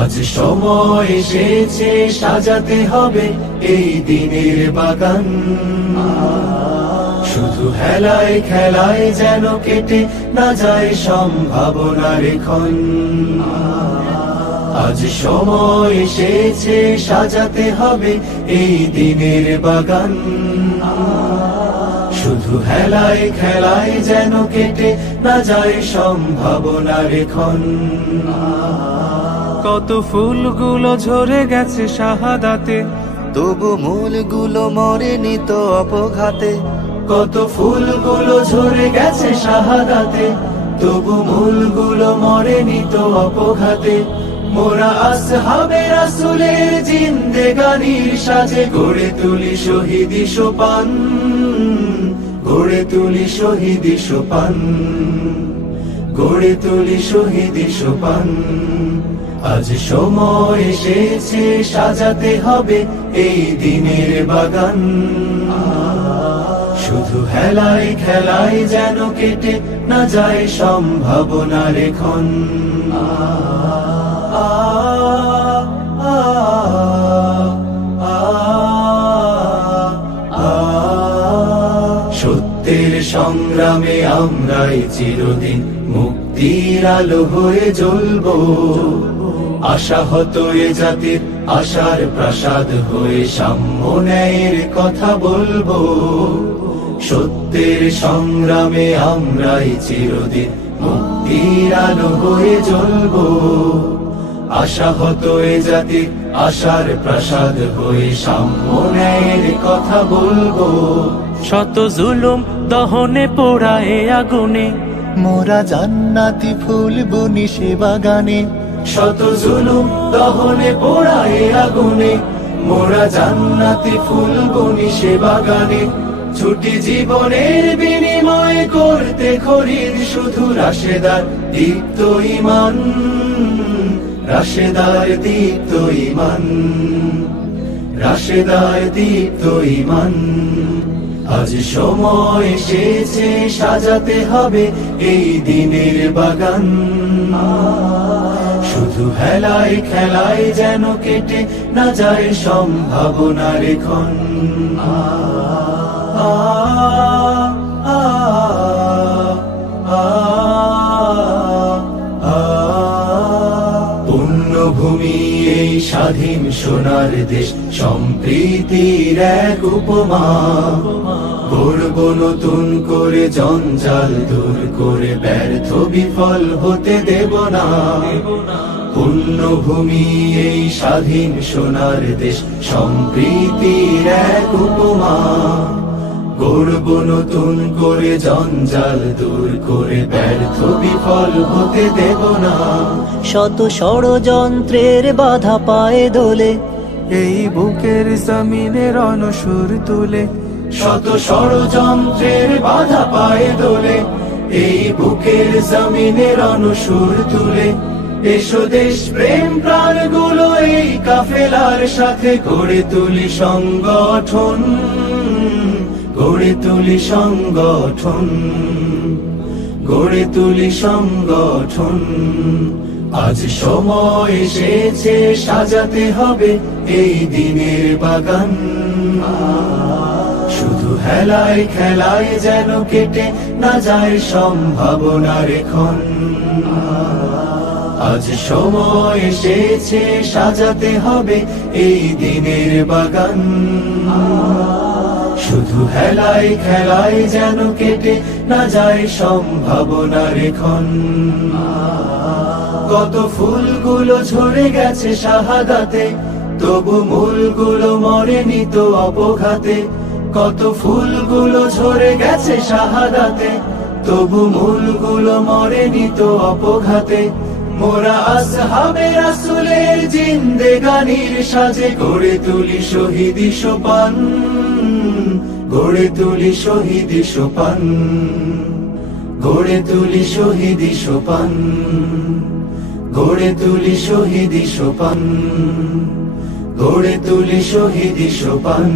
আজ সময় এসেছে সাজাতে হবে এই দিনের বাগান। শুধু হেলায় খেলায় যেন কেটে না যায় সম্ভাবনার ক্ষণ। আজ সময় এসেছে সাজাতে হবে এই দিনের বাগান। শুধু হেলায় খেলায় যেন কেটে না যায় সম্ভাবনার ক্ষণ। কত ফুলগুলো ঝরে গেছে শাহাদাতে, তবু মূলগুলো মরেনি তো অপঘাতে। কত ফুলগুলো ঝরে গেছে শাহাদাতে, তবু মূলগুলো মরেনি তো অপঘাতে। মোরা আসহাবে রাসূলের জিন্দেগানির সাজে গড়ে তুলি শহীদি সোপান, গড়ে তুলি শহীদি সোপান, গড়ে তুলি শহীদি সোপান। আজ সময় এসেছে সাজাতে হবে এই দিনের বাগান। শুধু হেলায় খেলায় যেন কেটে না যায় সম্ভাবনার ক্ষণ। সত্যের সংগ্রামে আমরাই চিরদিন মুক্তির আলো হয়ে জ্বলবো। আশাহত এ জাতির আশার প্রাসাদ হয়ে সাম্য ন্যায়ের কথা বলবো। সত্যের সংগ্রামে আমরাই চিরদিন মুক্তির আলো হয়ে জ্বলবো। আশাহত এ জাতির আশার প্রাসাদ হয়ে সাম্য ন্যায়ের কথা বলবো। শত জুলুম দহনে পোড়ায় আগুনে, মোরা জান্নাতি ফুল বুনি সে বাগানে। শত জুলুম দহনে পোড়ায় আগুনে, মোরা জান্নাতি ফুল বুনি সে বাগানে। ছুটি জীবনের বিনিময় করতে খরিদ শুধু রাশেদার দীপ্ত ঈমান, রাশেদার দীপ্ত ঈমান, রাশেদার দীপ্ত ঈমান। আজ সময় এসেছে সাজাতে হবে এই দিনের বাগান। শুধু হেলায় খেলায় যেন কেটে না যায় সম্ভাবনার ক্ষণ। পুণ্যভূমি এই স্বাধীন সোনার দেশ, সম্প্রীতির এক উপমা। গড়ব নতুন করে জঞ্জাল দূর করে, ব্যর্থ বিফল হতে দেব না। পুণ্যভূমি এই স্বাধীন সোনার দেশ, সম্প্রীতির এক উপমা। গড়ব নতুন করে জঞ্জাল দূর করে, ব্যর্থ বিফল হতে দেব না। শত ষড়যন্ত্রের বাধা পায়ে দোলে, এই বুকের জমিনে রণসুর তুলে। শত ষড়যন্ত্রের বাধা পায়ে দোলে, এই বুকের জমিনে রণসুর তুলে। এসো দেশ প্রেম প্রাণগুলো এই কাফেলার সাথে গড়ে তুলি সংগঠন, গড়ে তুলি সংগঠন, গড়ে তুলি সংগঠন। আজ সময় এসেছে সাজাতে হবে এই দিনের বাগান। শুধু হেলায় খেলায় যেন কেটে না যায় সম্ভাবনার ক্ষণ। আজ সময় এসেছে সাজাতে হবে এই দিনের বাগান। শুধু হেলায় খেলায় যেন কেটে না যায় সম্ভাবনার ক্ষণ। কত ফুলগুলো ঝরে গেছে শাহাদাতে, তবু মূলগুলো মরেনি তো অপঘাতে। কত ফুলগুলো ঝরে গেছে শাহাদাতে, তবু মূলগুলো মরেনি তো অপঘাতে। মোরা আসহাবে রাসূলের জিন্দেগানির সাজে গড়ে তুলি শহীদি সোপান, গড়ে তুলি শহীদি সোপান, গড়ে তুলি শহীদি সোপান, গড়ে তুলি শহীদি সোপান, গড়ে তুলি শহীদি সোপান।